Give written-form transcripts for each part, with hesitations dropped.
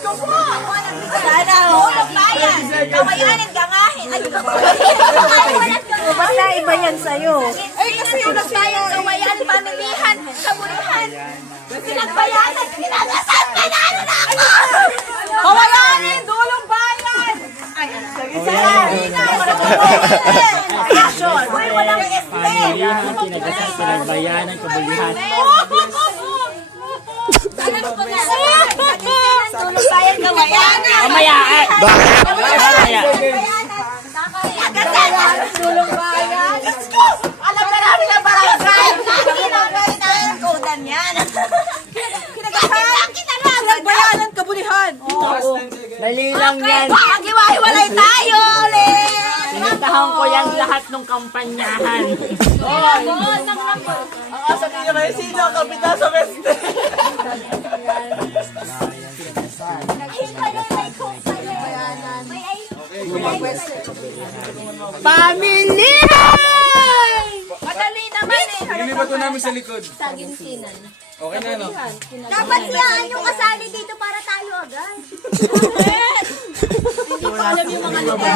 ko po! Sana, hulog bayan! Kawayanin, gangahin! Basta iba yan sa'yo. Ay, kasi hulog bayan, kawayanin, pamilihan, kabulihan! Pinagbayanan, kinagasal, pinano na ako! Kawayanin, dulong bayan! Action! Uy, walang Pamilyahan, kinagasal, pinagbayanan, kabulihan. Tulong bayan, kawayanan! Mamaya eh! Mamaya! Tulong bayan! Alam na namin ang barangay! Kinagbayanan na kodan yan! Kinagbayanan, kabulihan! Dali lang yan. Mag-iwahiwalay tayo ulit! Sinuntahan ko yan lahat ng kampanyahan. Ang asa niya may sino ang kapitan sa West. Pamilyahan! Madali naman eh! Nililipat ko namin sa likod. Saginsinan. Okay na, no? Dapat siyaan yung kasali dito para tayo agad. Hindi ko alam yung mga lugar.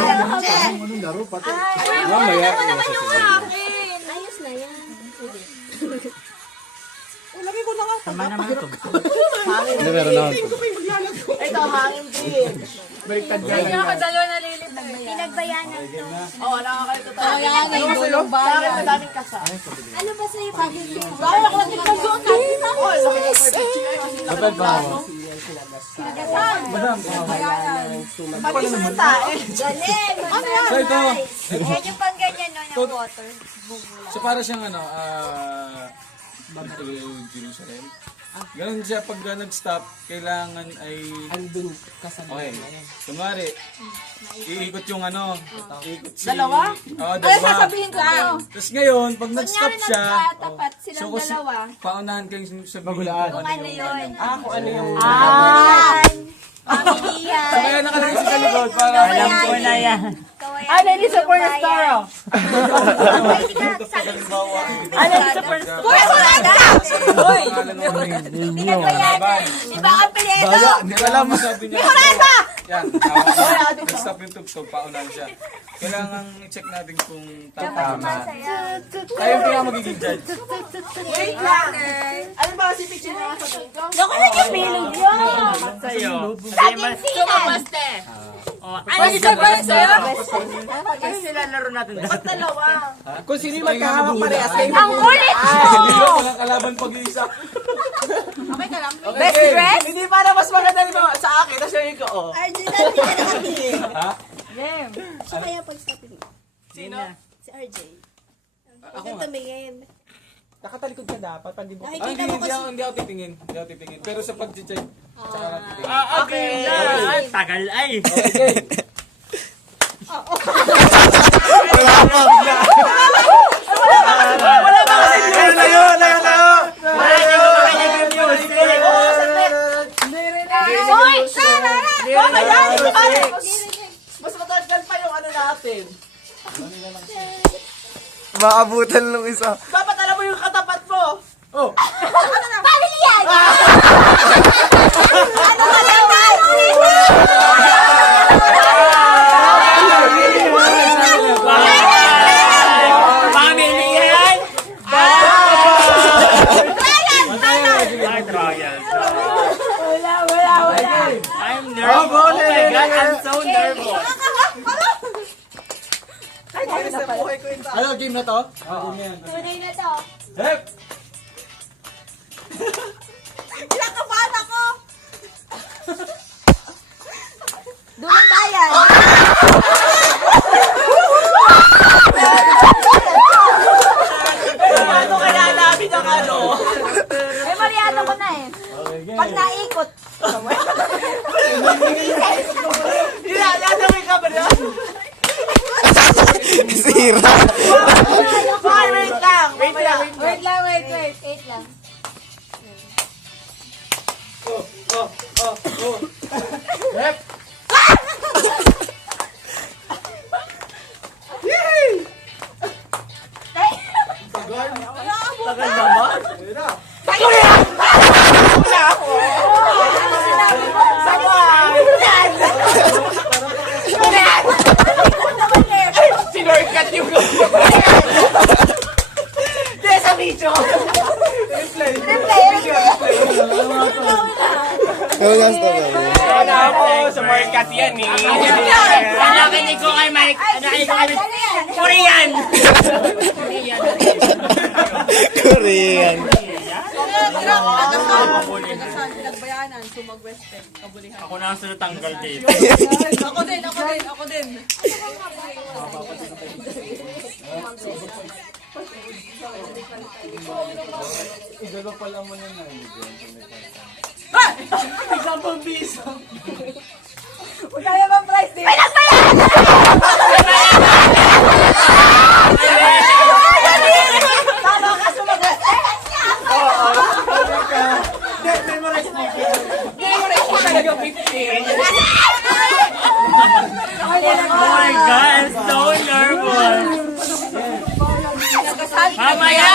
Mamaya. Naman yung akin! Ayos na yan. Tama naman ito. Hindi, meron na. Ito, hangin din. Pinagbayanan to. Tulong bayan. Madaming kasal. Ano ba sa'yo pag-ibig? Bakit ako lang nagpagsuot natin? Dapat ba ako? Pag-isa tayo. Galing! So ito, Yan yung pang ganyan no, ng water. so para siyang Jerusalem. Ganun siya pag nag-stop, kailangan ay... Andun ka sa Okay. Kunwari, iikot yung iikot si... Dalawa? Oo, dalawa. Sabihin ko ano? Tapos ngayon, pag nag-stop siya, Tapat silang kasi dalawa. paunahan kayong sabihin kung Kung ano yun? kung ano yung... Pamilihan. So kaya nakalagay sa likod para... Alam ko na yan. Ano yun sa pornostar? Pwede ka sa Ano sa first? Uy, wala na! Uy! Pinagbayanan. Iba ang pileto. Hindi ko alam masabi niya. Miranda! Yan. Nag-stop yung tugtog, paunahan siya. Kailangan i-check natin kung tama. Tayo yung pinaka magiging judge. Wait lang. Ano ba si picture na sa tingkong? Naku, nag-feeling yun. Sa'yo. Saginsinan. Ano sa first? Ano nilalaro natin? Ba't dalawa? Kung sino yung magkahawak parehas kayo. Ang kulit mo! Walang kalaban pag-iisa. Best dress? Hindi para mas maganda naman sa akin. Tapos yung ko, oh. Arjun, hindi ka nakatingin. Ha? Siya kaya pag-stopping. Sino? Si RJ. Huwag kang tumingin. Nakatalikod ka dapat. Pag di mo. Nakikita mo kasi. Hindi ako titingin. Hindi ako titingin. Pero sa pag-check, tsaka lang titingin. Okay. Ay, tagal ay. Okay. Wala ba kasi news? Layo! Hoy! Tara! Baka yan! Mas matagal pa yung ano natin. Maabutan nung isa. Dapat alam mo yung katapat mo. Oh! Pamilyan! Ano ka lang Pamilyahan! Ay, trial. I'm nervous. Oh my God, I'm so nervous. Ano, game na to? Game na yan. Tunay na to. Hep! Kinakabahan ako! Dulong bayan! Ano kaya namin ang ano? Eh, mariano ko na eh. Pag naikot. Yan may kamera. Sira. Wait lang. Wait lang. Wait lang. Hep! Tagal ba ba? Sawa! Kaya story. Wala ako, sa market yan eh. Nakinig ko kay Mike. Nakinig ko kay Korean. Korean. Pinagbayanan, sumag-respect, kabulihan. Ako na ang natanggal dito. Ako din. Idolo pala mo na na. Kaya ba price din? Tama ka, sumag-respect. Memorize mo. Talaga 50. Oh my God, I'm so nervous. Mamaya!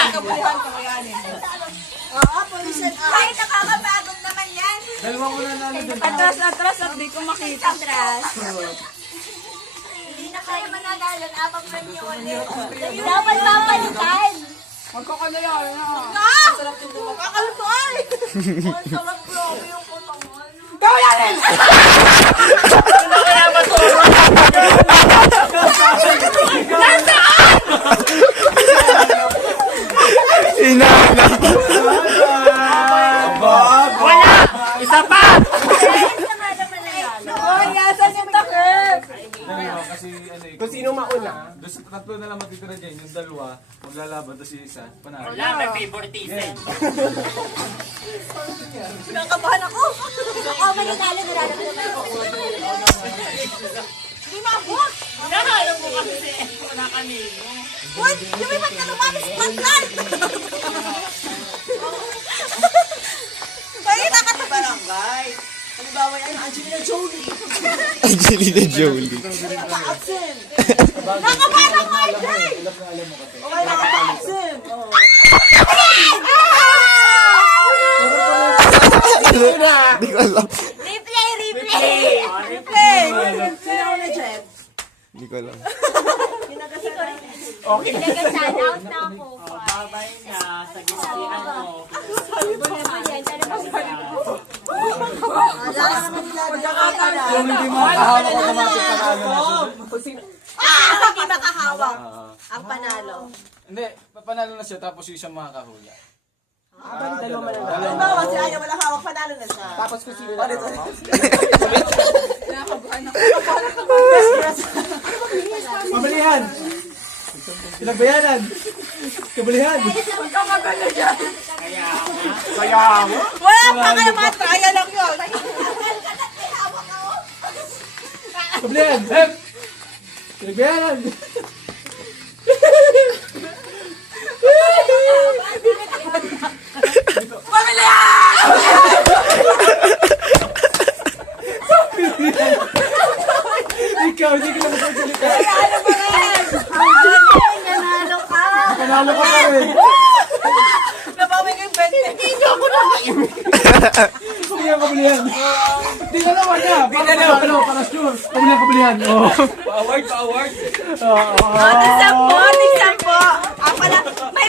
Ay, nakakapagod naman yan. Dalawa ko na nalo dun. Atras at di ko makita. Hindi na kayo managalan, abang premyo ulit. Dapat papalitan. Magkakalayan na. Masarap yung dulo. Kakalutuan! Ang sarap grabe yung kutangan. Kawayanin! Inaanap. Wala! Isa pa! Ay, asan yung takip? Dalawa kasi ano eh. Kung sino mauna. Doon tatlo na lang matitira dyan. Yung dalawa, maglalaban. Tapos yung isa, panalo. Wala, may favoritism. Kinakabahan ako. Ako manigalo, nararamdaman ko. Hindi maabot. Nakalam mo kasi wala kami. What? Lumipat ka naman sa spotlight! Pakita ka sa barangay. Halimbawa yan, Angelina Jolie. Angelina Jolie. Naka-absent. Nakabahan ako, Arjay! Okay, naka-absent. Oh. Hindi ko alam. Replay! Replay! Sino na, Jet? Hindi ko alam. Nag-shout out na ako. Babay na sa gisalian mo. Wala ka naman nila. Pagkakataon. Kung hindi mo makahawak, automatic panalo na siya. Hindi makahawak. Ang panalo. Hindi, panalo na siya tapos yung siyang makakahula. Dalawa manalo. Halimbawa, si Aya wala hawak, panalo na siya. Tapos kung sino na. Kinakabahan ako. Pamalihan. Pinagbayanan. Kabulihan. Magkakagala dyan. Kaya mo. Wala pa kayo mga trial lang yun. Kabulihan. Pinagbayanan. Ikaw, hindi ka lang magsalita. Nanalo ka. Panalo ka pa rin. Nabawi ko yung 20. Hindi ako Kabulihan. Hindi na naman niya. Para sure. Kabulihan. Oh. Pa-award, pa-award! Tignan po. Ang pala, may